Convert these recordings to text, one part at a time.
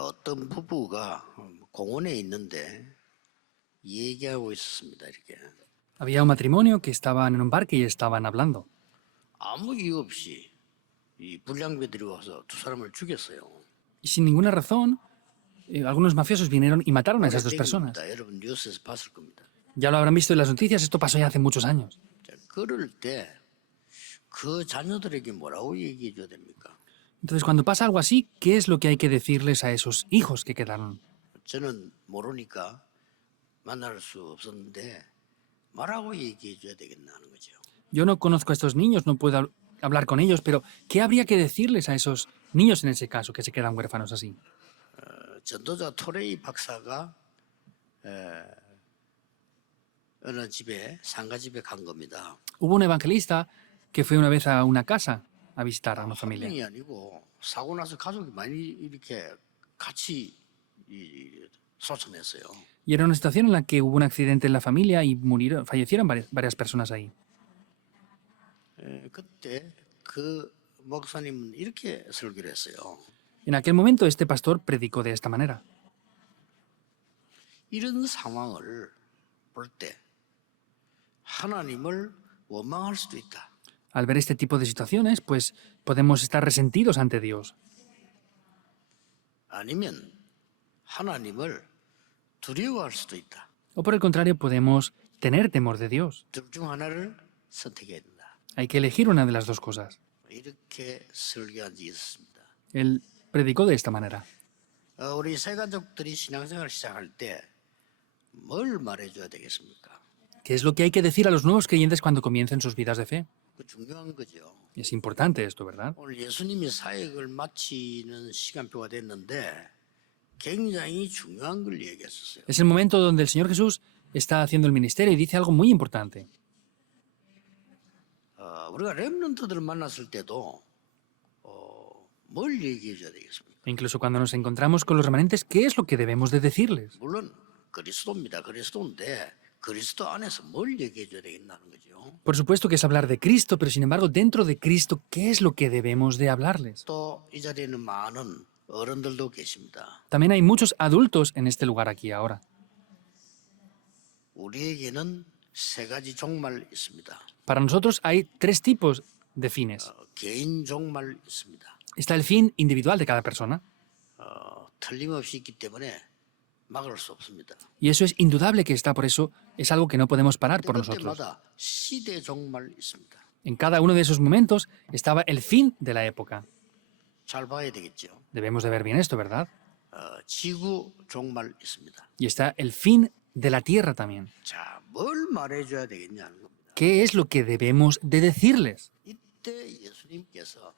어떤 부부가 공원에 있는데 얘기하고 있었습니다. 이렇게 Había un matrimonio que estaban en un parque y estaban hablando. 아무 이유 없이 이 불량배들이 와서 두 사람을 죽였어요. Y sin ninguna razón, algunos mafiosos vinieron y mataron a esas dos 오래된 personas. 겁니다. 여러분 뉴스에서 봤을 겁니다. Ya lo habrán visto en las noticias, esto pasó ya hace muchos años. 자, 그럴 때 그 자녀들에게 뭐라고 얘기해 줘야 됩니까? Entonces, cuando pasa algo así, ¿qué es lo que hay que decirles a esos hijos que quedaron? 저는 모르니까 만날 수 없었는데 뭐라고 얘기해 줘야 되겠나는 거죠. Yo no conozco a estos niños, no puedo hablar con ellos, pero ¿qué habría que decirles a esos niños en ese caso que se quedan huérfanos así? 전도자 토레이 박사가 어느 집에 상가 집에 간 겁니다. Hubo un evangelista que fue una vez a una casa a visitar a una 한 familia. 명이 아니고 사고 나서 가족이 많이 이렇게 같이 소천했어요. Y era una situación en la que hubo un accidente en la familia y fallecieron varias personas ahí. 그때 그 목사님은 이렇게 설교를 했어요. En aquel momento este pastor predicó de esta manera. 이런 상황을 볼 때 하나님을 원망할 수도 있다. Al ver este tipo de situaciones, pues podemos estar resentidos ante Dios. 아니면 하나님을 두려워할 수도 있다. O por el contrario, podemos tener temor de Dios. 둘 중 하나를 선택해야 된다. Hay que elegir una de las dos cosas. 이렇게 설교한 적이 있었습니다. Él predicó de esta manera. 우리 새 가족들이 신앙생활을 시작할 때 뭘 말해줘야 되겠습니까? ¿Qué es lo que hay que decir a los nuevos creyentes cuando comiencen sus vidas de fe? 그 중요한 거죠. Es importante esto, ¿verdad? 오늘 예수님이 사역을 마치는 시간표가 됐는데 굉장히 중요한 걸 얘기했었어요. Es el momento donde el Señor Jesús está haciendo el ministerio y dice algo muy importante. 우리가 렘넌트들을 만났을 때도 뭘 얘기해줘야 되겠습니까? Incluso cuando nos encontramos con los remanentes, ¿qué es lo que debemos de decirles? 물론 그리스도입니다. 그리스도인데 그리스도 안에서 뭘 얘기해줘야 되겠다는 거죠. Por supuesto que es hablar de Cristo, pero sin embargo, dentro de Cristo, ¿qué es lo que debemos de hablarles? 또 이 자리에는 많은 어른들도 계십니다. También hay muchos adultos en este lugar aquí ahora. 우리에게는 세 가지 종말 있습니다. Para nosotros hay tres tipos de fines. 개인 종말 있습니다. Está el fin individual de cada persona, 틀림없이 있기 때문에 막을 수 없습니다. y eso es indudable que está, por eso es algo que no podemos parar por nosotros. 그때마다 시대 종말 있습니다. En cada uno de esos momentos estaba el fin de la época. 잘 봐야 되겠죠. Debemos de ver bien esto, ¿verdad? 지구 종말 있습니다. Y está el fin de la tierra también. 자, 뭘 말해줘야 되겠냐는 겁니다. ¿Qué es lo que debemos de decirles? 이때 예수님께서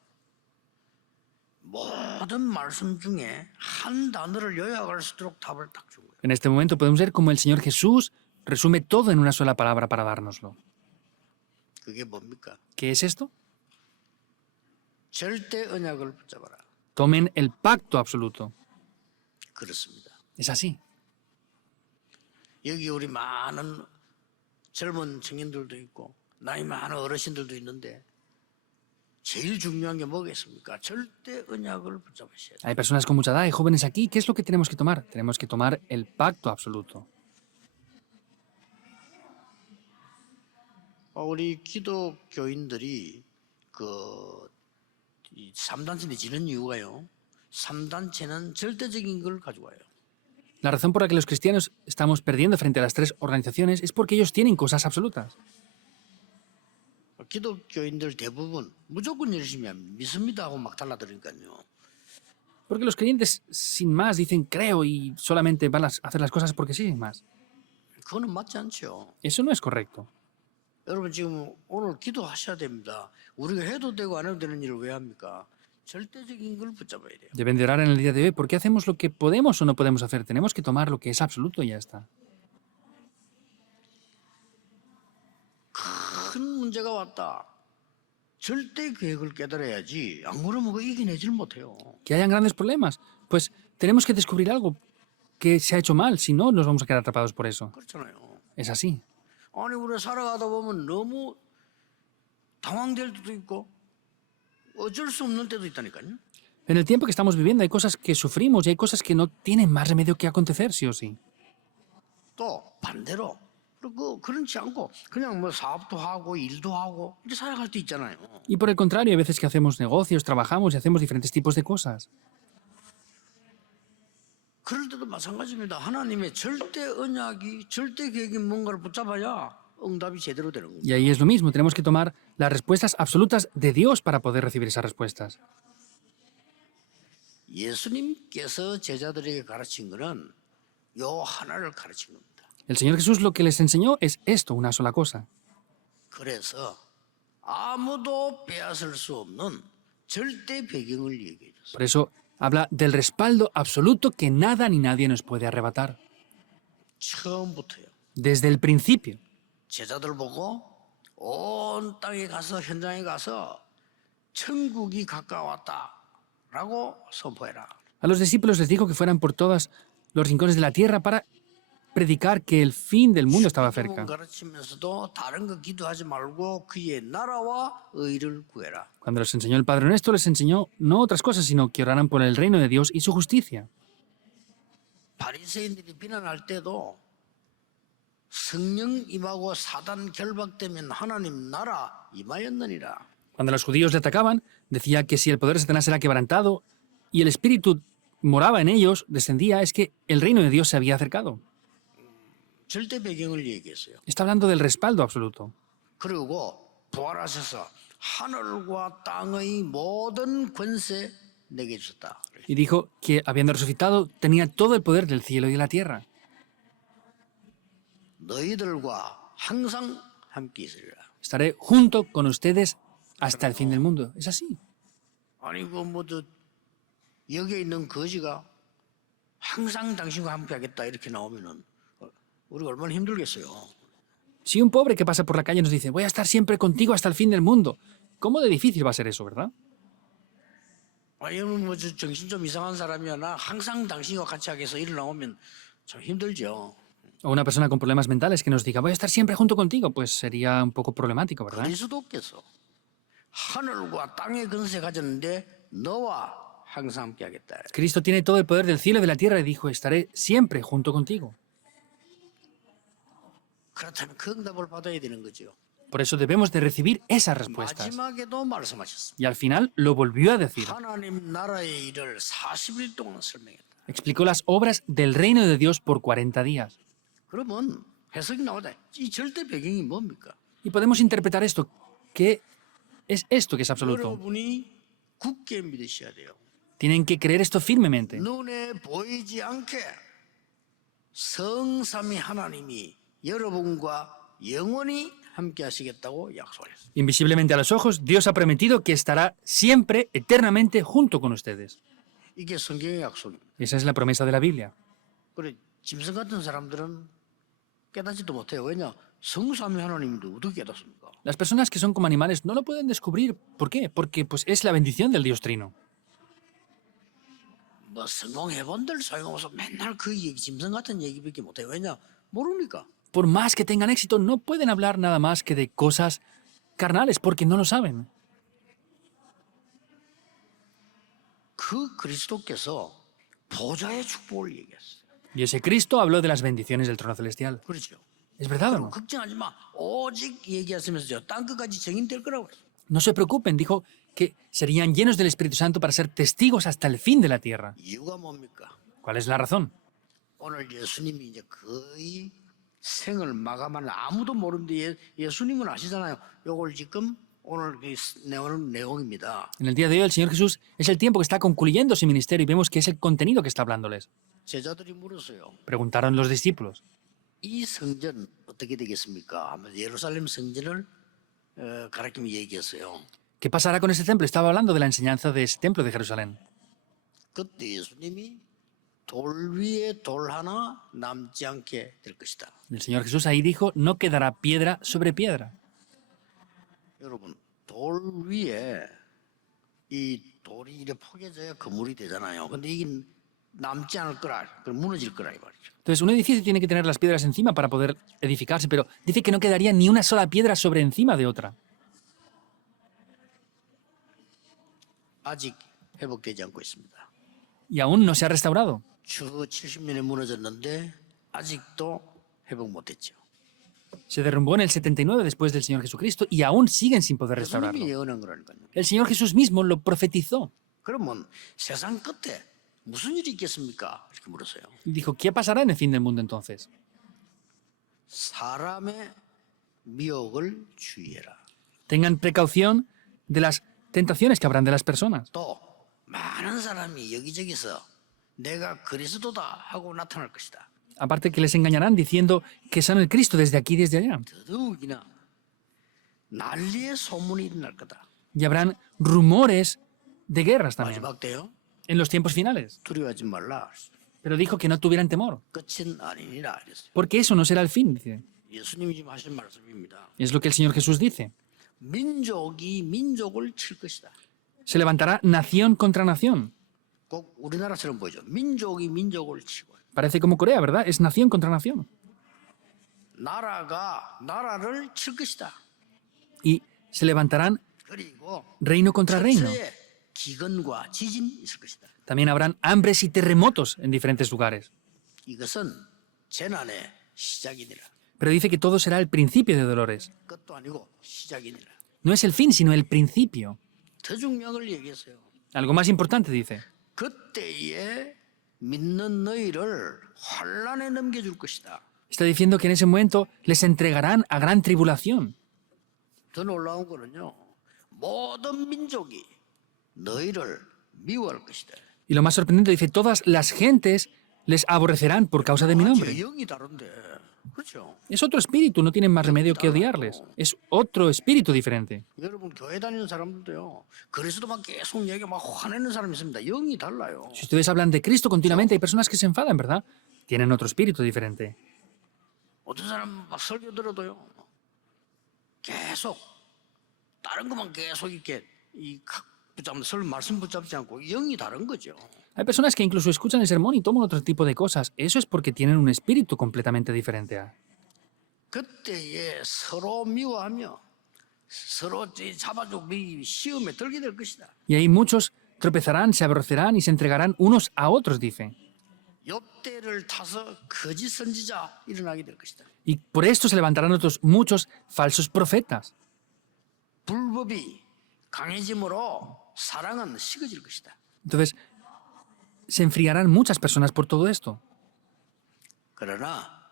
모든 말씀 중에 한 단어를 요약할 수 있도록 답을 딱 준 거예요. En este momento podemos ver cómo el Señor Jesús resume todo en una sola palabra para dárnoslo. 그게 뭡니까? ¿Qué es esto? 절대 언약을 붙잡아라. Tomen el pacto absoluto. 그렇습니다. Es así. 여기 우리 많은 젊은 청년들도 있고 나이 많은 어르신들도 있는데 제일 중요한 게 뭐겠습니까? 절대 언약을 붙잡으셔야 돼요. Hay personas con mucha edad y jóvenes aquí. ¿Qué es lo que tenemos que tomar? Tenemos que tomar el pacto absoluto. 우리 기독교인들이 이 3단체에 지는 이유가요. 3단체는 절대적인 걸 가져와요. La razón por la que los cristianos estamos perdiendo frente a las tres organizaciones es porque ellos tienen cosas absolutas. 기독교인들 대부분 무조건 열심히 믿습니다 하고 막 달라들으니까요. Porque los creyentes, sin más, dicen creo y solamente van a hacer las cosas porque sí, sin más. 그거는 맞지 않죠. Eso no es correcto. 여러분 지금 오늘 기도하셔야 됩니다. 우리가 해도 되고 안 해도 되는 일을 왜 합니까? 절대적인 걸 붙잡아야 돼요. Deben de orar en el día de hoy. ¿Por qué hacemos lo que podemos o no podemos hacer? Tenemos que tomar lo que es absoluto y ya está. 큰 문제가 왔다. 절대 계획을 깨달아야지. 안 그러면 그거 이겨내질 못해요. Que hayan grandes problemas. Pues tenemos que descubrir algo que se ha hecho mal. Si no, nos vamos a quedar atrapados por eso. 그렇잖아요. Es así. 아니 우리 살아가다 보면 너무 당황될 때도 있고 어쩔 수 없는 때도 있다니까요. En el tiempo que estamos viviendo hay cosas que sufrimos y hay cosas que no tienen más remedio que acontecer, sí o sí. 또 반대로 그렇지 않고 그냥 뭐 사업도 하고 일도 하고 이렇게 살아갈 때 있잖아요. Y por el contrario, hay veces que hacemos negocios, trabajamos y hacemos diferentes tipos de cosas. 그럴 때도 마찬가지입니다. 하나님의 절대 언약이 절대 계획이 뭔가를 붙잡아야 응답이 제대로 되는 겁니다. Y ahí es lo mismo, tenemos que tomar las respuestas absolutas de Dios para poder recibir esas respuestas. 예수님께서 제자들에게 가르친 것은 요 하나를 가르친 겁니다. El Señor Jesús lo que les enseñó es esto, una sola cosa. 그래서 아무도 빼앗을 수 없는 절대 배경을 얘기해 줬어요. Por eso habla del respaldo absoluto que nada ni nadie nos puede arrebatar. 처음부터요. Desde el principio. 제자들 보고 온 땅에 가서 현장에 가서 천국이 가까웠다라고 선포해라. A los discípulos les dijo que fueran por todos los rincones de la tierra para predicar que el fin del mundo estaba cerca. 가르치면서도 다른 거 기도하지 말고 그의 나라와 의를 구해라. Cuando les enseñó el Padre Nuestro, les enseñó no otras cosas, sino que oraran por el reino de Dios y su justicia. 바리새인들이 비난할 때도 성령 임하고 사단 결박되면 하나님 나라 임하였느니라. Cuando los judíos le atacaban, decía que si el poder de Satanás era quebrantado y el Espíritu moraba en ellos, descendía, es que el reino de Dios se había acercado. 절대 배경을 얘기했어요. Está hablando del respaldo absoluto. 그리고 부활하셔서 하늘과 땅의 모든 권세 내게 주셨다. Y dijo que, habiendo resucitado, tenía todo el poder del cielo y de la tierra. 너희들과 항상 함께 있으리라. Estaré junto con ustedes hasta el fin del mundo. Es así. 아니 그뭐저 여기에 있는 거지가 항상 당신과 함께하겠다 이렇게 나오면은 우리가 얼마나 힘들겠어요. Si un pobre que pasa por la calle nos dice, voy a estar siempre contigo hasta el fin del mundo, ¿cómo de difícil va a ser eso, verdad? 아니면 뭐저 정신 좀 이상한 사람이나 항상 당신과 같이 하겠어 이리 나오면 참 힘들죠. O una persona con problemas mentales que nos diga, voy a estar siempre junto contigo, pues sería un poco problemático, ¿verdad? 그리스도께서 하늘과 땅의 권세 가졌는데 너와 항상 함께하겠다. Cristo tiene todo el poder del cielo y de la tierra y dijo, estaré siempre junto contigo. 그렇다면 그 응답을 받아야 되는 거죠. Por eso debemos de recibir esas respuestas. 마지막에도 말씀하셨습니다. Y al final lo volvió a decir. 하나님 나라의 일을 40일 동안 설명했다. Explicó las obras del reino de Dios por 40 días. 그러면 해석이 나오다. 이 절대 배경이 뭡니까? Y podemos interpretar esto. ¿Qué es esto que es absoluto? 여러분이 굳게 믿으셔야 돼요. Tienen que creer esto firmemente. 눈에 보이지 않게 성삼위 하나님이 여러분과 영원히 함께 하시겠다고 약속했어요. Invisiblemente a los ojos, Dios ha prometido que estará siempre, eternamente, junto con ustedes. 이게 성경의 약속입니다. Esa es la promesa de la Biblia. 그래 짐승 같은 사람들은 깨닫지도 못해요. 왜냐? 성삼위 하나님인데 어떻게 깨닫습니까? Las personas que son como animales no lo pueden descubrir. ¿Por qué? Porque pues, es la bendición del Dios Trino. 뭐 성공해본들 소용없어. 맨날 그 얘기, 짐승 같은 얘기밖에 못해요. 왜냐? 모르니까. Por más que tengan éxito, no pueden hablar nada más que de cosas carnales, porque no lo saben. 그 그리스도께서 보좌의 축복을 얘기했어요. Y ese Cristo habló de las bendiciones del trono celestial. 그렇죠. ¿Es verdad o no? 걱정하지 마. 오직 얘기하시면서요. 땅 끝까지 증인될 거라고 했어요. No se preocupen, dijo que serían llenos del Espíritu Santo para ser testigos hasta el fin de la tierra. 이유가 뭡니까? ¿Cuál es la razón? 오늘 예수님이 이제 거의 생을 마감하는 아무도 모르는데 예수님은 아시잖아요. 요걸 지금 오늘 내용입니다. En el día de hoy, el Señor Jesús es el tiempo que está concluyendo su ministerio y vemos que es el contenido que está hablándoles. 제자들이 물었어요. Preguntaron los discípulos. 이 성전 어떻게 되겠습니까? 하면서 예루살렘 성전을 가리키며 얘기했어요. ¿Qué pasará con ese templo? Estaba hablando de la enseñanza de ese templo de Jerusalén. 그때 예수님이 돌 위에 돌 하나 남지 않게 될 것이다. El Señor Jesús ahí dijo, no quedará piedra sobre piedra. 여러분, 돌 위에 이 돌이 이렇게 포개져야 건물이 되잖아요. 근데 이게 남지 않을 거라, 그럼 무너질 거라 이 말이죠. Entonces, un edificio tiene que tener las piedras encima para poder edificarse, pero dice que no quedaría ni una sola piedra sobre encima de otra. 아직 회복되지 않고 있습니다. y aún no se ha restaurado. 주 70년에 무너졌는데 아직도 회복 못했죠. Se derrumbó en el 79 después del Señor Jesucristo y aún siguen sin poder restaurarlo. 예수님이 예언한 거라니까요. El Señor Jesús mismo lo profetizó. 그러면 세상 끝에 무슨 일이 있겠습니까? 이렇게 물었어요. Y dijo, ¿qué pasará en el fin del mundo entonces? 사람의 미혹을 주의해라. Tengan precaución de las tentaciones que habrán de las personas. 또 많은 사람이 여기저기서 내가 그리스도다 하고 나타날 것이다. Aparte que les engañarán diciendo que son el Cristo desde aquí y desde allá. 더더욱이나 난리의 소문이 일어날 거다. Y habrán rumores de guerras también 마지막 때요. en los tiempos finales. 두려워하지 말라. Pero dijo que no tuvieran temor, 끝은 아니니라 이랬어요. porque eso no será el fin, dice. 예수님이 지금 하신 말씀입니다. Es lo que el Señor Jesús dice. 민족이 민족을 칠 것이다. Se levantará nación contra nación. 꼭 우리나라처럼 보이죠. 민족이 민족을 치고 Parece como Corea, ¿verdad? Es nación contra nación. 나라가 나라를 칠 것이다. Y se levantarán 그리고 reino contra reino. 천수의 기근과 지진이 있을 것이다. También habrán hambres y terremotos en diferentes lugares. 이것은 재난의 시작이니라. Pero dice que todo será el principio de dolores. 끝도 아니고 시작이니라. No es el fin, sino el principio. 더 중요한 걸 얘기했어요. Algo más importante dice. 그때에 믿는 너희를 환란에 넘겨줄 것이다. Está diciendo que en ese momento les entregarán a gran tribulación. 더 놀라운 거는요. 모든 민족이 너희를 미워할 것이다. Y lo más sorprendente dice, todas las gentes les aborrecerán por causa de mi nombre. 영이 다른데. 그렇죠. Es otro espíritu, no tienen más remedio que odiarles. Es otro espíritu diferente. 여러분 교회 다니는 사람들도요. 그리스도만 계속 얘기 막 화내는 사람이 있습니다. 영이 달라요. Si ustedes hablan de Cristo continuamente, hay personas que se enfadan, ¿verdad? Tienen otro espíritu diferente. 어떤 사람 막 설교 들어도요. 계속 다른 것만 계속 이렇게 말씀 붙잡지 않고 영이 다른 거죠. Hay personas que incluso escuchan el sermón y toman otro tipo de cosas. Eso es porque tienen un espíritu completamente diferente. 그때에 서로 미워하며 서로 잡아주고 시험에 들게 될 것이다. Y ahí muchos tropezarán, se aborrecerán y se entregarán unos a otros, dice. 욥대를 타서 거짓 선지자 일어나게 될 것이다. Y por esto se levantarán otros muchos falsos profetas. 불법이 강해짐으로 사랑은 식어질 것이다. Entonces, se enfriarán muchas personas por todo esto. 그러나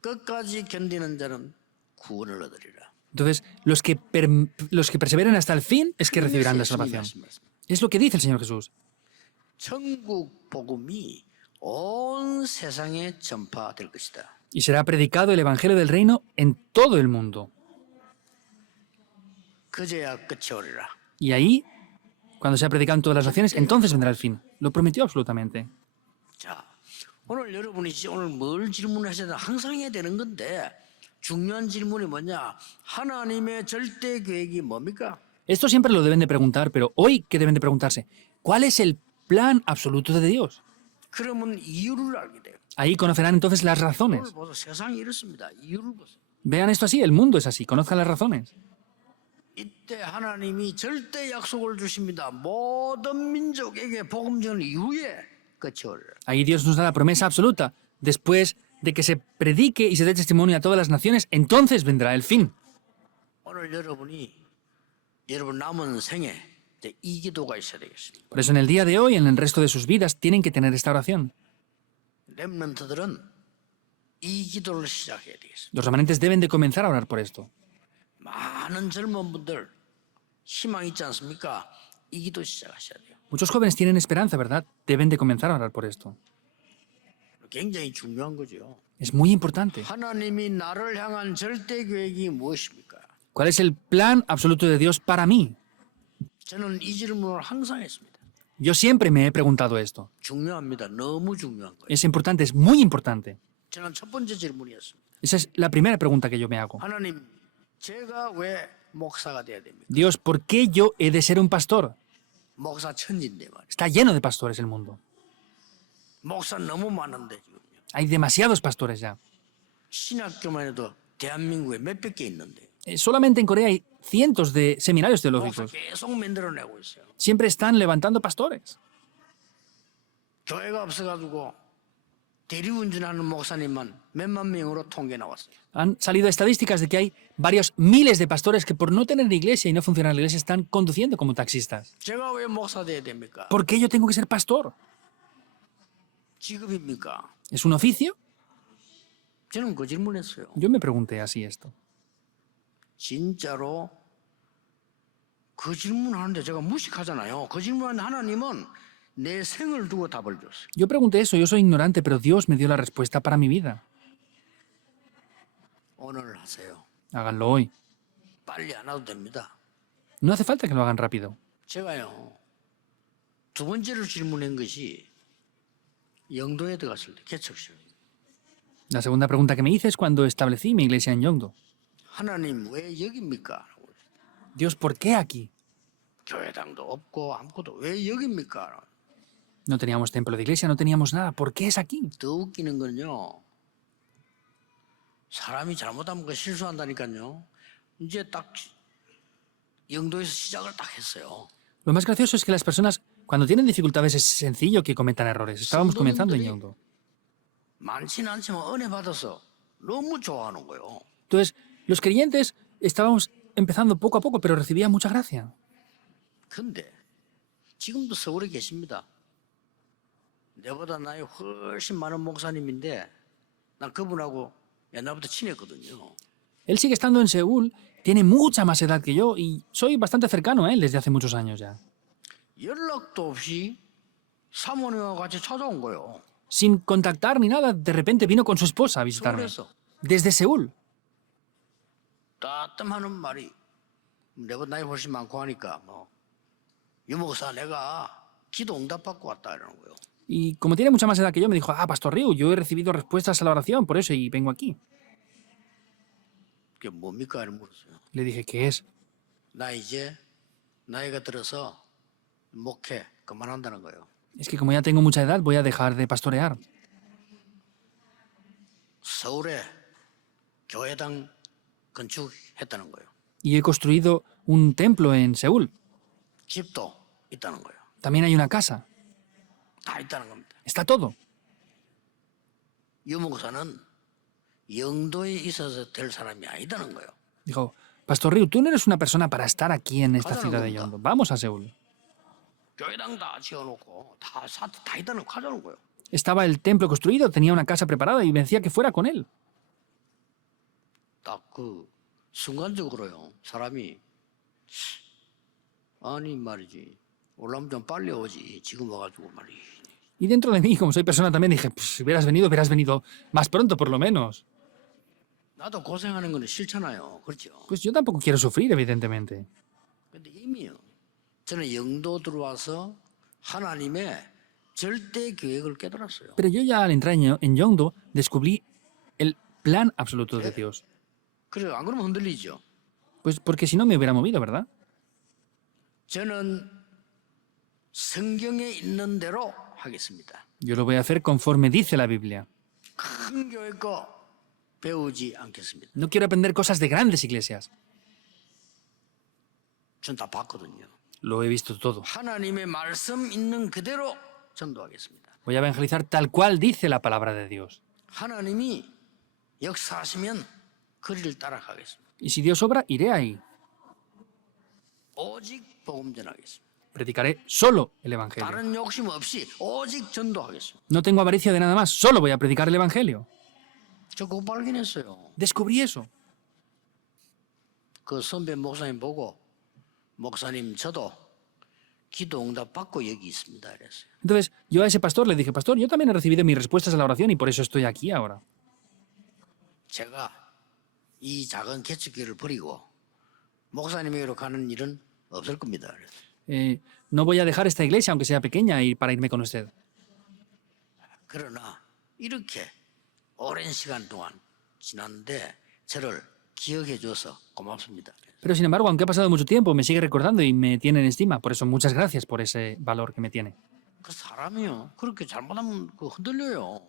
끝까지 견디는 자는 구원을 얻으리라. Entonces, los que perseveren hasta el fin es que recibirán la salvación. Es lo que dice el Señor Jesús. 천국 복음이 온 세상에 전파될 것이다. Y será predicado el Evangelio del Reino en todo el mundo. 그제야 끝이 오리라. Y ahí, cuando sea predicado en todas las naciones, entonces vendrá el fin. Lo prometió absolutamente. 자, 오늘 여러분이 오늘 뭘 질문하셔야 되나 항상 해야 되는 건데 중요한 질문이 뭐냐? 하나님의 절대 계획이 뭡니까? Esto siempre lo deben de preguntar, pero hoy, ¿qué deben de preguntarse? ¿Cuál es el plan absoluto de Dios? 그러면 이유를 알게 돼요. Ahí conocerán entonces las 오늘 razones. 보세요. 세상이 이렇습니다. 이유를 보세요. Vean esto así, el mundo es así, conozcan las razones. 이때 하나님이 절대 약속을 주십니다. 모든 민족에게 복음 전 이후에 끝이 오리라. Ahí Dios nos da la promesa absoluta. Después de que se predique y se dé testimonio a todas las naciones, entonces vendrá el fin. 오늘 여러분 남은 생에 이제 이 기도가 있어야 되겠습니다. Por eso en el día de hoy, en el resto de sus vidas, tienen que tener esta oración. 렘넌트들은 이 기도를 시작해야 되겠습니다. Los remanentes deben de comenzar a orar por esto. 많은 젊은 분들 희망 있지 않습니까? 이 기도 시작하셔야 돼요. Muchos jóvenes tienen esperanza, ¿verdad? Deben de comenzar a orar por esto. 굉장히 중요한 거죠. Es muy importante. 하나님이 나를 향한 절대 계획이 무엇입니까? ¿Cuál es el plan absoluto de Dios para mí? 저는 이 질문을 항상 했습니다. Yo siempre me he preguntado esto. 중요합니다. 너무 중요한 거예요. Es importante, es muy importante. 저는 첫 번째 질문이었습니다. Esa es la primera pregunta que yo me hago. 하나님, 제가 왜 목사가 돼야 됩니까? Dios, ¿por qué yo he de ser un pastor? 목사 천지인데 말이에요. Está lleno de pastores el mundo. 목사 너무 많은데 지금요. Hay demasiados pastores ya. 신학교만 해도 대한민국에 몇백 개 있는데. Solamente en Corea hay cientos de seminarios 목사 teológicos. 계속 만들어내고 있어요. Siempre están levantando pastores. 교회가 없어가지고 대리운전하는 목사님만 몇만 명으로 통계 나왔어요. Han salido estadísticas de que hay varios miles de pastores que por no tener iglesia y no funcionar la iglesia están conduciendo como taxistas. 제가 왜 목사 돼야 됩니까? ¿Por qué yo tengo que ser pastor? 직업입니까? ¿Es un oficio? 저는 그 질문했어요. Yo me pregunté así esto. 진짜로 그 질문하는데 제가 무식하잖아요. 그 질문하는데 하나님은 내 생을 두고 답을 줬어요. Yo pregunté eso, yo soy ignorante, pero Dios me dio la respuesta para mi vida. 오늘 하세요. Háganlo hoy. 빨리 안 와도 됩니다. No hace falta que lo hagan rápido. 제가요. 두 번째로 질문한 것이 영도에 들어갔을 때 개척식. La segunda pregunta que me hice es cuando establecí mi iglesia en Yongdo. 하나님 왜 여기입니까? Dios, ¿por qué aquí? 교회당도 없고 아무것도 왜 여기입니까? No teníamos templo de iglesia, no teníamos nada. ¿Por qué es aquí? 더 웃기는 건요. 사람이 잘못하면 그 실수한다니까요. 이제 딱 영도에서 시작을 딱 했어요. Lo más gracioso es que las personas, cuando tienen dificultades, es sencillo que cometan errores. Estábamos comenzando en Yongdo. 많지는 않지만 은혜 받아서 너무 좋아하는 거예요. Entonces, los creyentes estábamos empezando poco a poco, pero recibían mucha gracia. 근데 지금도 서울에 계십니다. 내보다 나이 훨씬 많은 목사님인데 난 그분하고 옛날부터 친했거든요. Él sigue estando en Seúl, tiene mucha más edad que yo y soy bastante cercano a él desde hace muchos años ya. 연락도 없이 사모님과 같이 찾아온 거예요. Sin contactar ni nada, de repente vino con su esposa a visitarme. 서울에서 Desde Seúl. 따뜻하는 말이 내보다 나이 훨씬 많고 하니까 유목사 내가 기도 응답 받고 왔다 이러는 거예요. Y como tiene mucha más edad que yo, me dijo, Pastor Ryu, yo he recibido respuestas a la oración, por eso, y vengo aquí. 그게 뭡니까? 이렇게 물었어요. Le dije, ¿qué es? 나 이제 나이가 들어서 목회 그만한다는 거예요. Es que como ya tengo mucha edad, voy a dejar de pastorear. 서울에 교회당 건축했다는 거예요. Y he construido un templo en Seúl. 집도 있다는 거예요. También hay una casa. 다 있다는 겁니다. Está todo. 유목사는 영도에 있어서 될 사람이 아니다는 거예요. Dijo, Pastor Ryu, tú no eres una persona para estar aquí en esta ciudad de Yongdo. Vamos a Seúl. 교회당 다 지어놓고 다 있다는 거 가져오는 거예요. Estaba el templo construido, tenía una casa preparada y me decía que fuera con él. 딱 그 순간적으로요. 사람이 아니 말이지. 올라오면 좀 빨리 오지. 지금 와가지고 말이. Y dentro de mí, como soy persona también, dije, pues si hubieras venido más pronto por lo menos. 나도 고생하는 거는 싫잖아요. 그렇죠? Pues yo tampoco quiero sufrir, evidentemente. 근데 이미요. 저는 영도 들어와서 하나님의 절대 계획을 깨달았어요. Pero yo ya al entrar en Yongdo descubrí el plan absoluto de Dios. 그래요. 안 그러면 흔들리죠. Pues porque si no me hubiera movido, ¿verdad? 저는 성경에 있는 대로 하겠습니다. Yo lo voy a hacer conforme dice la Biblia. 큰 교회 거 배우지 않겠습니다. No quiero aprender cosas de grandes iglesias. 전 다 봤거든요. Lo he visto todo. 하나님의 말씀 있는 그대로 전도하겠습니다. Voy a evangelizar tal cual dice la palabra de Dios. 하나님이 역사하시면 그리를 따라가겠습니다. Y si Dios obra, iré ahí. 오직 복음 전하겠습니다. Predicaré solo el Evangelio. 다른 욕심 없이 오직 전도하겠습니다. No tengo avaricia de nada más, solo voy a predicar el Evangelio. 저 그거 발견했어요. Descubrí eso. 그 선배 목사님 보고 목사님 저도 기도 응답 받고 여기 있습니다. 이랬어요. Entonces, yo a ese pastor le dije, Pastor, yo también he recibido mis respuestas a la oración y por eso estoy aquí ahora. 제가 이 작은 개척교회를 버리고 목사님에게로 가는 일은 없을 겁니다. No voy a dejar esta iglesia, aunque sea pequeña, para irme con usted. 그러나 이렇게 오랜 시간 동안 지났는데 저를 기억해 줘서 고맙습니다. Pero sin embargo, aunque ha pasado mucho tiempo, me sigue recordando y me tiene en estima. Por eso, muchas gracias por ese valor que me tiene. 그 사람이요. 그렇게 잘못하면 그 흔들려요.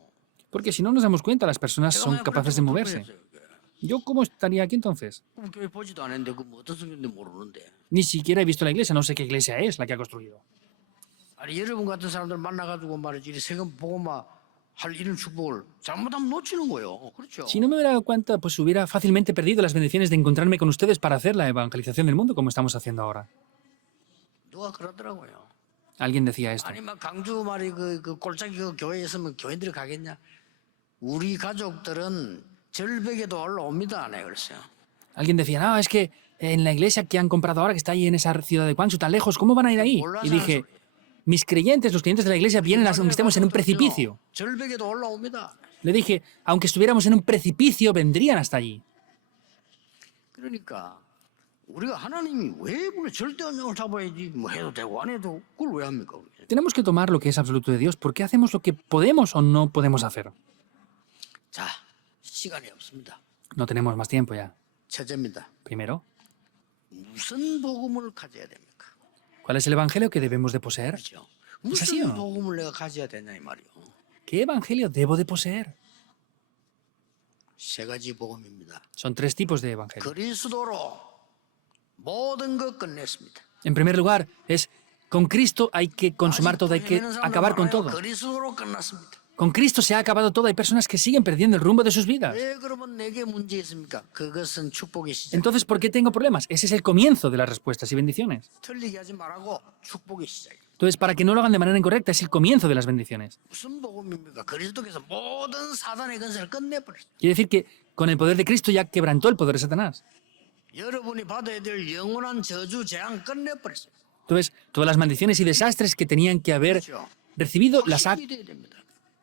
Porque si no nos damos cuenta, las personas 제가 son 만약 capaces de 그랬다고 moverse. 어떡하겠어요, 이게. ¿Yo cómo estaría aquí entonces? 그럼 교회 보지도 않았는데 그 뭐 어떤 성경인지 모르는데. Ni siquiera he visto la iglesia, no sé qué iglesia es la que ha construido. 아니 여러분 같은 사람들 만나가지고 말이지 이 세금 보고 막 할 이런 축복을 잘못하면 놓치는 거예요. 그렇죠? Si no me hubiera dado cuenta, pues hubiera fácilmente perdido las bendiciones de encontrarme con ustedes para hacer la evangelización del mundo como estamos haciendo ahora. 누가 그러더라고요. Alguien decía esto. 아니 막 강주 말이 그 꼴짝이 그 교회에 있으면 교인들이 가겠냐? 우리 가족들은 절벽에도 올라옵니다. 네 그랬어요. Alguien decía, no, es que en la iglesia que han comprado ahora, que está ahí en esa ciudad de Guangzhou, tan lejos, ¿cómo van a ir ahí? Y dije, mis creyentes, los creyentes de la iglesia, vienen aunque estemos en un precipicio. 절벽에도 올라옵니다. Le dije, aunque estuviéramos en un precipicio, vendrían hasta allí. 그러니까 우리가 하나님이 왜 우리 절대 언약을 잡아야지 뭐 해도 되고 안 해도 그걸 왜 합니까? Tenemos que tomar lo que es absoluto de Dios, porque hacemos lo que podemos o no podemos hacer. 자, 시간이 없습니다. No tenemos más tiempo ya. 첫째입니다. Primero, 무슨 복음을 가져야 됩니까? ¿cuál es el evangelio que debemos de poseer? 그렇죠. así o 무슨 no? 복음을 내가 가져야 되냐 이 말이요. ¿Qué evangelio debo de poseer? 세 가지 복음입니다. Son tres tipos de evangelio. 그리스도로 모든 것 끝냈습니다. En primer lugar, es con Cristo hay que consumar todo, hay que acabar con todo. 그리스도로 끝났습니다. Con Cristo se ha acabado todo. Hay personas que siguen perdiendo el rumbo de sus vidas. 왜 그러면 내게 문제 있습니까? 그것은 축복의 시작. Entonces, ¿por qué tengo problemas? Ese es el comienzo de las respuestas y bendiciones. 틀리게 하지 말라고 축복의 시작. Entonces, para que no lo hagan de manera incorrecta, es el comienzo de las bendiciones. 무슨 복음입니까? 그리스도께서 모든 사단의 건설을 끝내버렸어요. Quiere decir que con el poder de Cristo ya quebrantó el poder de Satanás. 여러분이 받아야 될 영원한 저주 재앙 끝내버렸어요. Entonces, todas las maldiciones y desastres que tenían que haber 그렇죠? recibido las ha 확신이 돼야 됩니다.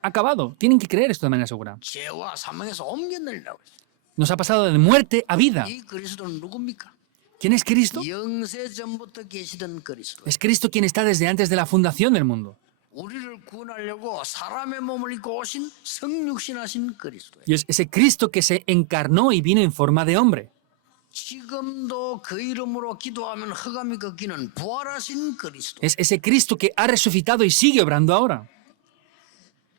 acabado. Tienen que creer esto de manera segura. 죄와 사망에서 옮겨내려고 했어요. Nos ha pasado de muerte a vida. 이 그리스도는 누굽니까? ¿Quién es Cristo? 영세 전부터 계시던 그리스도. Es Cristo quien está desde antes de la fundación del mundo. 우리를 구원하려고 사람의 몸을 입고 오신 성육신하신 그리스도예요. Y es ese Cristo que se encarnó y vino en forma de hombre. 지금도 그 이름으로 기도하면 흑암이 꺾이는 부활하신 그리스도. Es ese Cristo que ha resucitado y sigue obrando ahora.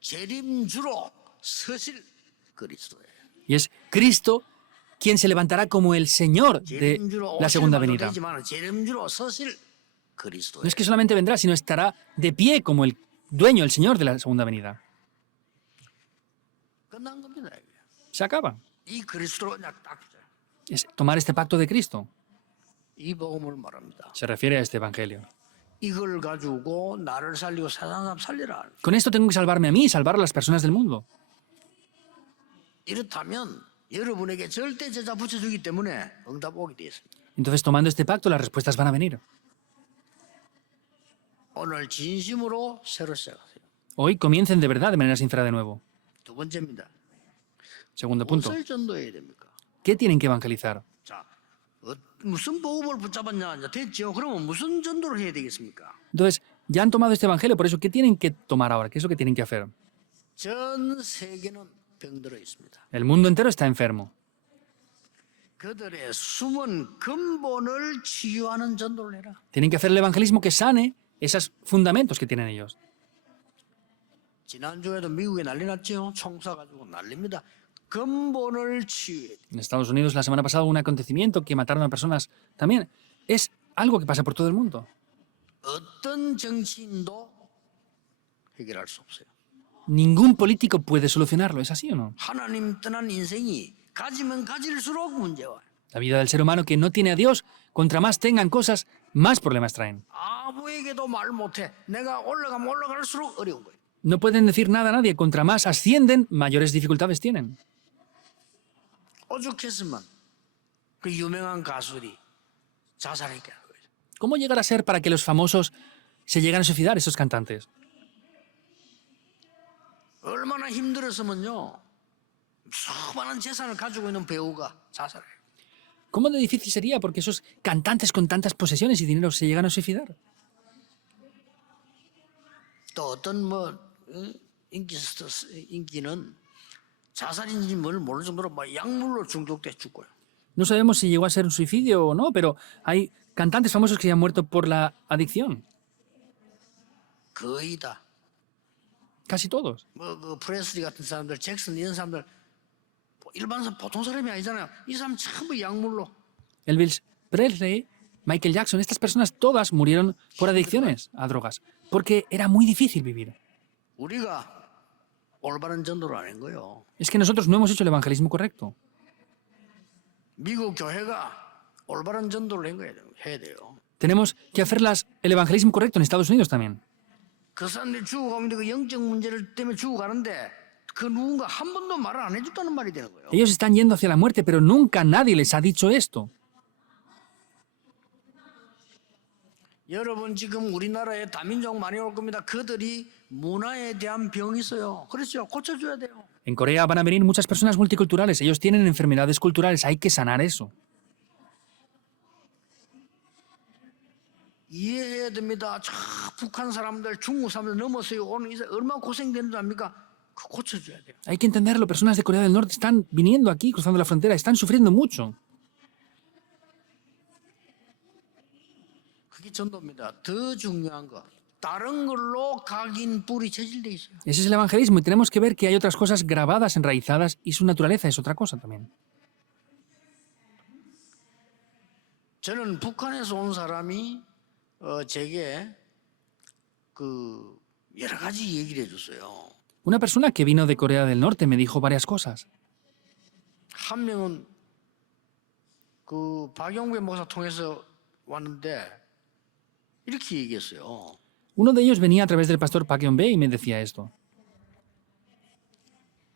재림주로 서실 그리스도예요. Y es Cristo quien se levantará como el Señor de 재림주로 la 오실 segunda 말도 venida. 되지만 재림주로 서실 No 그리스도예요. es que solamente vendrá, sino estará de pie como el dueño, el Señor de la segunda venida. 끝난 겁니다. 이게. Se acaba. 이 그리스도로 그냥 딱 Es tomar este pacto de Cristo. 이 복음을 말합니다. Se refiere a este evangelio. 이걸 가지고 나를 살리고 세상 사람 살리라. Con esto tengo que salvarme a mí y salvar a las personas del mundo. 이렇다면 여러분에게 절대 제자 붙여주기 때문에 응답 오게 되어 있습니다. Entonces, tomando este pacto, las respuestas van a venir. 오늘 진심으로 새로 시작하세요. Hoy comiencen de verdad, de manera sincera de nuevo. 두 번째입니다. Segundo punto. 무엇을 전도해야 됩니까? ¿Qué tienen que evangelizar? 자, 무슨 복음을 붙잡았냐? 이제 됐죠. 그러면 무슨 전도를 해야 되겠습니까? Entonces, ya han tomado este evangelio, por eso, ¿qué tienen que tomar ahora? ¿Qué es lo que tienen que hacer? 전 세계는 병들어 있습니다. El mundo entero está enfermo. 그들의 숨은 근본을 치유하는 전도를 해라. Tienen que hacer el evangelismo que sane esos fundamentos que tienen ellos. 지난주에도 미국에 난리 났죠. 총 쏴가지고 난립니다. 근본을 치유해야 돼. En Estados Unidos, la semana pasada, hubo un acontecimiento que mataron a personas. También es algo que pasa por todo el mundo. 어떤 정치인도 해결할 수 없어요. Ningún político puede solucionarlo, ¿es así o no? 하나님 떠난 인생이 가지면 가질수록 문제와. La vida del ser humano que no tiene a Dios, contra más tengan cosas, más problemas traen. 아무에게도 말 못해. 내가 올라가면 올라갈수록 어려운 거예요. No pueden decir nada a nadie, contra más ascienden, mayores dificultades tienen. 오죽했으면 그 유명한 가수들이 자살했겠어요. ¿Cómo llegar a ser para que los famosos se lleguen a suicidar, esos cantantes? 얼마나 힘들었으면요. 수많은 재산을 가지고 있는 배우가 자살해요. ¿Cómo de difícil sería porque esos cantantes con tantas posesiones y dinero se llegan a suicidar? 또 어떤 인기는 자살인지 뭘 모를 정도로 막 약물로 중독돼 죽고요. No sabemos si llegó a ser un suicidio o no, pero hay cantantes famosos que se han muerto por la adicción. 거의 다. Casi todos. 그 프레슬리 같은 사람들, 잭슨 이런 사람들 일반 보통 사람이 아니잖아요. 이 사람 전부 약물로. Elvis Presley, Michael Jackson, estas personas todas murieron por adicciones a drogas, porque era muy difícil vivir. 우리가 올바른 전도를 안 한 거예요. Es que nosotros no hemos hecho el evangelismo correcto. 미국 교회가 올바른 전도를 한 거예요. 해야 돼요. Tenemos que hacer el evangelismo correcto en Estados Unidos también. 그 사람들이 죽어가는데 그 영적 문제를 때문에 죽어가는데 그 누군가 한 번도 말을 안 해줬다는 말이 되는 거예요. Ellos están yendo hacia la muerte, pero nunca nadie les ha dicho esto. 여러분 지금 우리나라에 다민족 많이 올 겁니다. 그들이 문화에 대한 병이 있어요. 그렇죠? 고쳐줘야 돼요. En Corea van a venir muchas personas multiculturales. Ellos tienen enfermedades culturales. Hay que sanar eso. 이해해야 됩니다. 저 북한 사람들, 중국 사람들 넘어서 오는 이제 얼마나 고생되는 줄 압니까? 그 고쳐줘야 돼요. Hay que entenderlo. Personas de Corea del Norte están viniendo aquí, cruzando la frontera. Están sufriendo mucho. 그게 전도입니다. 더 중요한 거. 다른 걸로 각인 뿌리 체질돼 있어요. Ese es el evangelismo. Y tenemos que ver que hay otras cosas grabadas, enraizadas, y su naturaleza es otra cosa también. 저는 북한에서 온 사람이 제게 그 여러 가지 얘기를 해줬어요. Una persona que vino de Corea del Norte me dijo varias cosas. 한 명은 그 박영배 목사 통해서 왔는데 이렇게 얘기했어요. Uno de ellos venía a través del pastor Park Yeon-bae y me decía esto.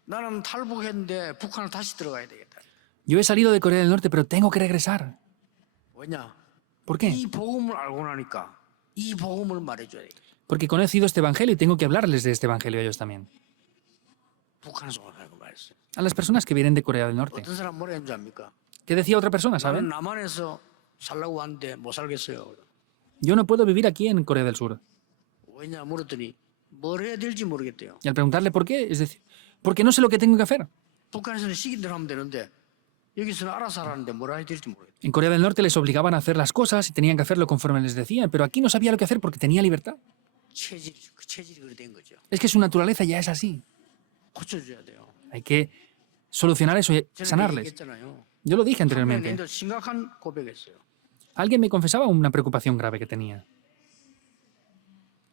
나는 탈북했는데 북한을 다시 들어가야 되겠다. Yo he salido de Corea del Norte, pero tengo que regresar. 왜냐? ¿Por qué? 이 복음을 알고 나니까 이 복음을 말해줘야 돼. Porque he conocido este evangelio y tengo que hablarles de este evangelio a ellos también. 북한에서 오라고 말했어요. A las personas que vienen de Corea del Norte. 어떤 사람 뭐라 했는지 압니까? ¿Qué decía otra persona, 나는 saben? 남한에서 살라고 왔는데 못 살겠어요. Yo no puedo vivir aquí en Corea del Sur. 왜냐 물었더니 뭘 해야 될지 모르겠대요. Y al preguntarle por qué, es decir, porque no sé lo que tengo que hacer. 북한에서는 시킨 대로 하면 되는데 여기서는 알아서 하라는데 뭘 해야 될지 모르겠대요. En Corea del Norte les obligaban a hacer las cosas y tenían que hacerlo conforme les decían, pero aquí no sabía lo que hacer porque tenía libertad. 그 체질이 그렇게 된 거죠. Es que su naturaleza ya es así. 고쳐줘야 돼요. Hay que solucionar eso y 저는 sanarles. 얘기했잖아요. Yo lo dije 한 anteriormente. 명이 심각한 고백했어요. Alguien me confesaba una preocupación grave que tenía.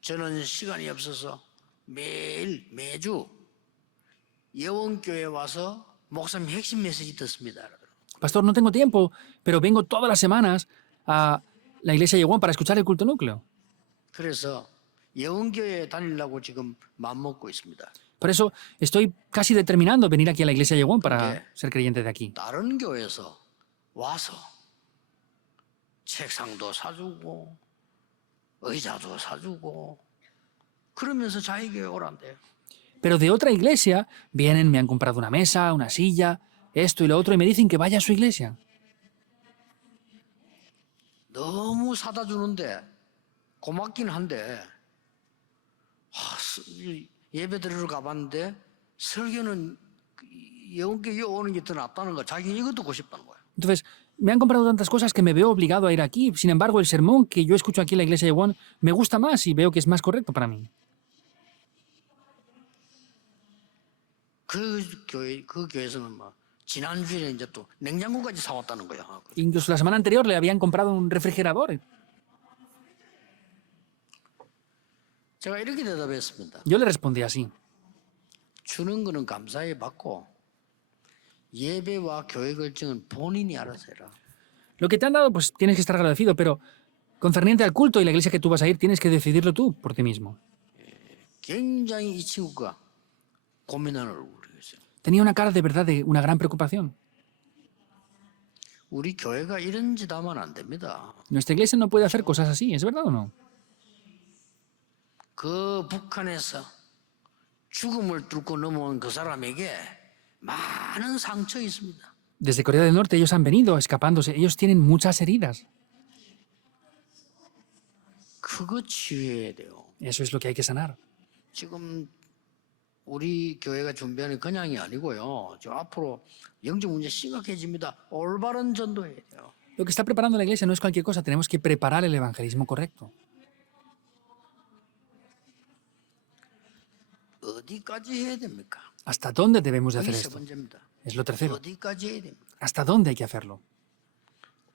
저는 시간이 없어서 매주 예원교회 와서 목사님 핵심 메시지 듣습니다. Pastor, no tengo tiempo, pero vengo todas las semanas a la iglesia Yeguán para escuchar el culto núcleo. 그래서 예원교회 다니려고 지금 마음먹고 있습니다. Por eso estoy casi determinando venir aquí a la iglesia Yeguán para ¿Por qué? ser creyente de aquí. 다른 교회에서 와서 책상도 사주고 의자도 사주고 그러면서 자기 교회 오란대요. Pero de otra iglesia vienen, me han comprado una mesa, una silla, esto y lo otro, y me dicen que vaya a su iglesia. 너무 사다 주는데 고맙긴 한데 예배 드리러 가봤는데 설교는 예원교회 오는 게 더 낫다는 거 자기는 이거 듣고 싶다는 거예요. Entonces, me han comprado tantas cosas que me veo obligado a ir aquí. Sin embargo, el sermón que yo escucho aquí en la iglesia Yeguán me gusta más y veo que es más correcto para mí. 그 교회에서는 뭐 지난주에 이제 또 냉장고까지 사왔다는 거야. Incluso la semana anterior le habían comprado un refrigerador. 제가 이렇게 대답했습니다. Yo le respondí así. 주는 거는 감사히 받고 예배와 교회 결정은 본인이 알아서 해라. Lo que te han dado, pues tienes que estar agradecido, pero concerniente al culto y la iglesia que tú vas a ir, tienes que decidirlo tú por ti mismo. 굉장히 이 친구가 고민하는 얼굴이었어요. Tenía una cara de verdad de una gran preocupación. 우리 교회가 이런 짓 하면 안 됩니다. Nuestra iglesia no puede hacer cosas así, ¿es verdad o no? 그 북한에서 죽음을 뚫고 넘어온 그 사람에게 많은 상처 있습니다. Desde Corea del Norte ellos han venido escapándose, ellos tienen muchas heridas. 그거 치유해야 돼요. Eso es lo que hay que sanar. 지금 우리 교회가 준비하는 그냥이 아니고요. 저 앞으로 영적 문제 심각해집니다. 올바른 전도해야 돼요. Lo que está preparando la iglesia no es cualquier cosa, tenemos que preparar el evangelismo correcto. 어디까지 해야 됩니까? ¿Hasta dónde debemos de 그게 hacer 세 esto? 번째입니다. Es lo tercero. 어디까지 해야 됩니까? ¿Hasta dónde hay que hacerlo?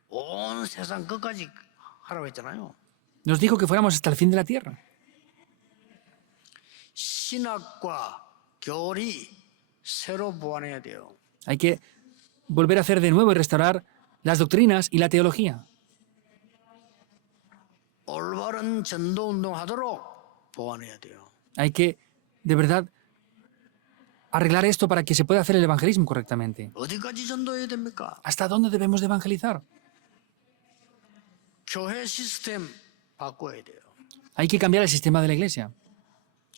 온 세상 끝까지 하라고 했잖아요. Nos dijo que fuéramos hasta el fin de la tierra. 신학과 교리 새로 보완해야 돼요. Hay que volver a hacer de nuevo y restaurar las doctrinas y la teología. 올바른 전도 운동하도록 보완해야 돼요. Hay que, de verdad, arreglar esto para que se pueda hacer el evangelismo correctamente. 어디까지 전도해야 됩니까? ¿Hasta dónde debemos de evangelizar? 교회 시스템 바꿔야 돼요. Hay que cambiar el sistema de la iglesia.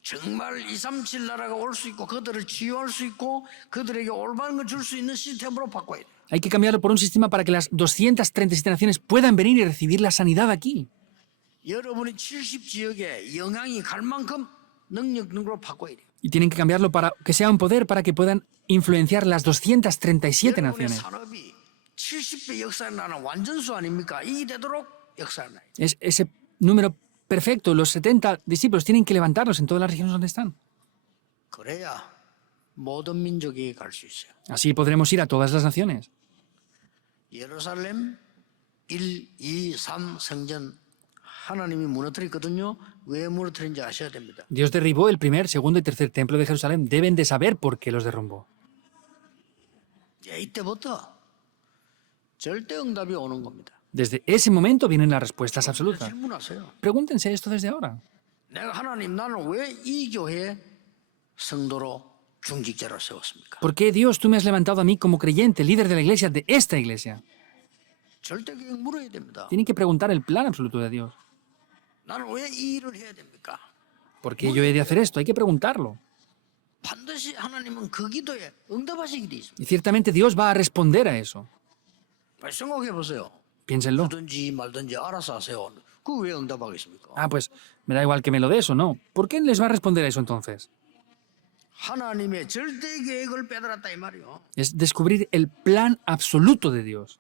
정말 237 나라가 올 수 있고 그들을 치유할 수 있고 그들에게 올바른 걸 줄 수 있는 시스템으로 바꿔야 돼요. Hay que cambiarlo por un sistema para que las 237 naciones puedan venir y recibir la sanidad aquí. 여러분이 70지역에 영향이 갈 만큼 능력으로 바꿔야 돼요. Y tienen que cambiarlo para que sea un poder para que puedan influenciar las 237 여러분의 naciones. 산업이 70배 역사를 나는 완전수 아닙니까? 이 되도록 역사를 나요. Es ese número perfecto. Los 70 discípulos tienen que levantarlos en todas las regiones donde están. 그래야 모든 민족이 갈 수 있어요. Así podremos ir a todas las naciones. 예루살렘 1, 2, 3 성전 하나님이 무너뜨렸거든요. 왜 무너뜨린지 아셔야 됩니다. Dios derribó el primer, segundo y tercer templo de Jerusalén. Deben de saber por qué los derrumbó. 이때부터 절대 응답이 오는 겁니다. Desde ese momento vienen las respuestas absolutas. 질문하세요. Pregúntense esto desde ahora. 내가 하나님 나는 왜 이 교회 성도로 중직자로 세웠습니까? ¿Por qué Dios tú me has levantado a mí como creyente, líder de la iglesia, de esta iglesia? 절대 계획 물어야 됩니다. Tienen que preguntar el plan absoluto de Dios. 나는 왜 이 일을 해야 됩니까? ¿Por qué yo he de hacer esto? Hay que preguntarlo. 반드시 하나님은 그 기도에 응답하시게 돼 있습니다. Y ciertamente Dios va a responder a eso. 빨리 생각해 보세요. Piénsenlo. 주든지 말든지 알아서 하세요. 그 왜 응답하겠습니까? Ah, pues me da igual que me lo des o no. ¿Por qué les va a responder a eso entonces? 하나님의 절대 계획을 빼달았다 이 말이요. Es descubrir el plan absoluto de Dios.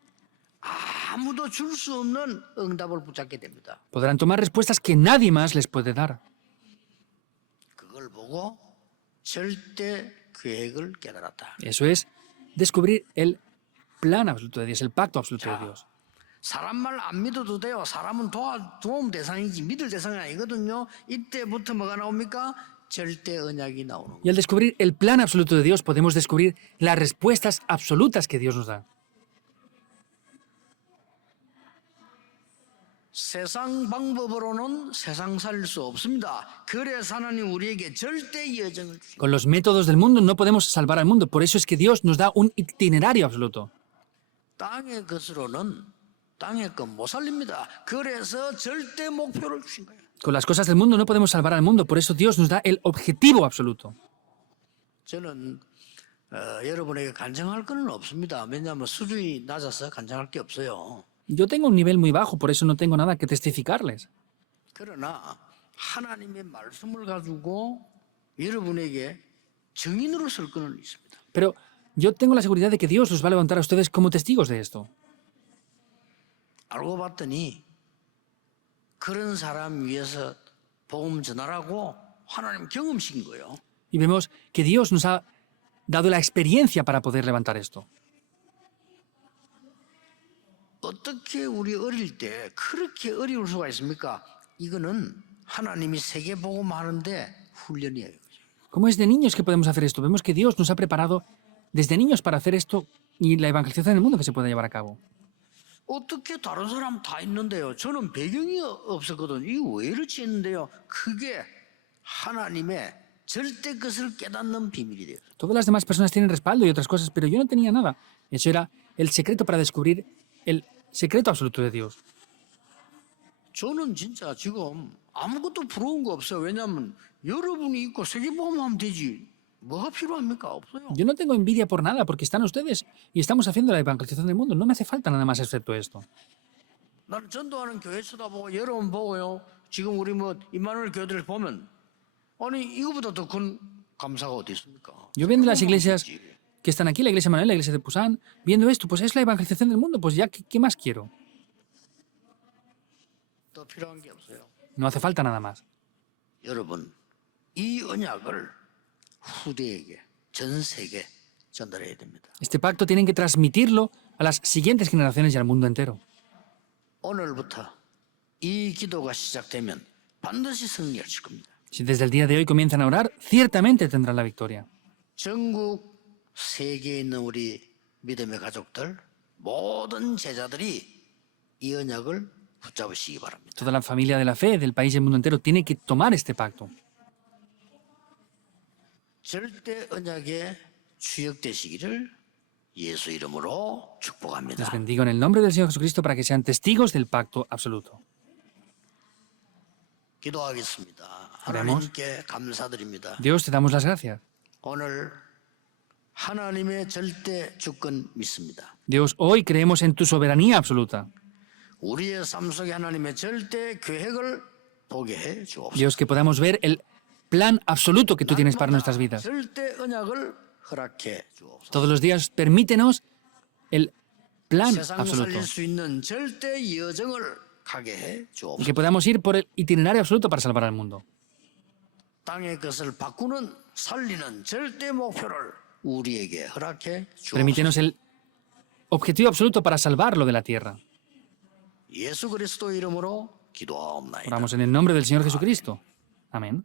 아무도 줄 수 없는 응답을 붙잡게 됩니다. Podrán tomar respuestas que nadie más les puede dar. 그걸 보고 절대 계획을 깨달았다. Eso es descubrir el plan absoluto de Dios, el pacto absoluto de Dios. 사람 말 안 믿어도 돼요. 사람은 도움 대상이지 믿을 대상이 아니거든요. 이때부터 뭐가 나옵니까? 절대 언약이 나오는 Y 거예요. al descubrir el plan absoluto de Dios podemos descubrir las respuestas absolutas que Dios nos da. 세상 방법으로는 세상 살릴 수 없습니다. 그래서 하나님 우리에게 절대 여정을 주십니다. Con los métodos del mundo no podemos salvar al mundo. Por eso es que Dios nos da un itinerario absoluto. 땅의 것으로는 땅의 것 못 살립니다. 그래서 절대 목표를 주신 거예요. Con las cosas del mundo no podemos salvar al mundo. Por eso Dios nos da el objetivo absoluto. 저는 여러분에게 간증할 건 없습니다. 왜냐하면 수준이 낮아서 간증할 게 없어요. Yo tengo un nivel muy bajo, por eso no tengo nada que testificarles. 그러나 하나님의 말씀을 가지고 여러분에게 증인으로 설 거는 있습니다. Pero yo tengo la seguridad de que Dios los va a levantar a ustedes como testigos de esto. 알고 봤더니 그런 사람 위해서 복음 전하라고 하나님 경험시킨 거예요. Y vemos que Dios nos ha dado la experiencia para poder levantar esto. 어떻게 우리 어릴 때 그렇게 어려울 수가 있습니까? 이거는 하나님이 세계 복음 하는데 훈련이에요. ¿Cómo es de niños que podemos hacer esto? Vemos que Dios nos ha preparado desde niños para hacer esto y la evangelización del mundo que se puede llevar a cabo. 어떻게 다른 사람 다 있는데요? 저는 배경이 없었거든요. 이거 왜 이렇지 했는데요? 그게 하나님의 절대 것을 깨닫는 비밀이 돼요. Todas las demás personas tienen respaldo y otras cosas, pero yo no tenía nada. Eso era el secreto para descubrir el secreto absoluto de Dios. 저는 진짜 지금 아무것도 부러운 거 없어요. 왜냐하면 여러분이 있고 세계복음하면 되지. 뭐가 필요합니까? 없어요. Yo no tengo envidia por nada, porque están ustedes y estamos haciendo la evangelización del mundo. No me hace falta nada más excepto esto. 나는 전도하는 교회 쳐다보고 여러분 보고요. 지금 우리 뭐 임마누엘 교회들 보면 아니 이거보다 더 큰 감사가 어디 있습니까? Yo viendo las iglesias que están aquí, la iglesia Manuel, la iglesia de Pusan, viendo esto, pues es la evangelización del mundo, pues ya, ¿qué más quiero? 더 필요한 게 없어요. No hace falta nada más. 여러분 이 언약을 후대에게 전 세계 전달해야 됩니다. Este pacto tienen que transmitirlo a las siguientes generaciones y al mundo entero. 오늘부터 이 기도가 시작되면 반드시 승리하실 겁니다. Si desde el día de hoy comienzan a orar, ciertamente tendrán la victoria. 전국 세계에 있는 우리 믿음의 가족들 모든 제자들이 이 언약을 붙잡으시기 바랍니다. Toda la familia de la fe del país y el mundo entero tiene que tomar este pacto. 절대 언약에 주역되시기를 예수 이름으로 축복합니다. Les bendigo en el nombre del Señor Jesucristo para que sean testigos del pacto absoluto. 기도하겠습니다. Oremos. 하나님께 감사드립니다. Dios, te damos las gracias. 오늘 하나님의 절대 주권 믿습니다. Dios, hoy creemos en tu soberanía absoluta. 우리의 삶 속에 하나님의 절대 계획을 보게 해 주옵소서. Dios, que podamos ver el plan absoluto que tú tienes para nuestras vidas. 절대 언약을 허락해 주옵소서. Todos los días permítenos el plan 세상 absoluto. 살릴 수 있는 절대 여정을 가게 해 Y 주옵소서. que podamos ir por el itinerario absoluto para salvar al mundo. 땅의 것을 바꾸는 살리는 절대 목표를 우리에게 허락해 주옵소서. Permítenos el objetivo absoluto para salvarlo de la tierra. 예수 그리스도 이름으로 기도하옵나이다. Oramos en el nombre del Señor Jesucristo. Amén.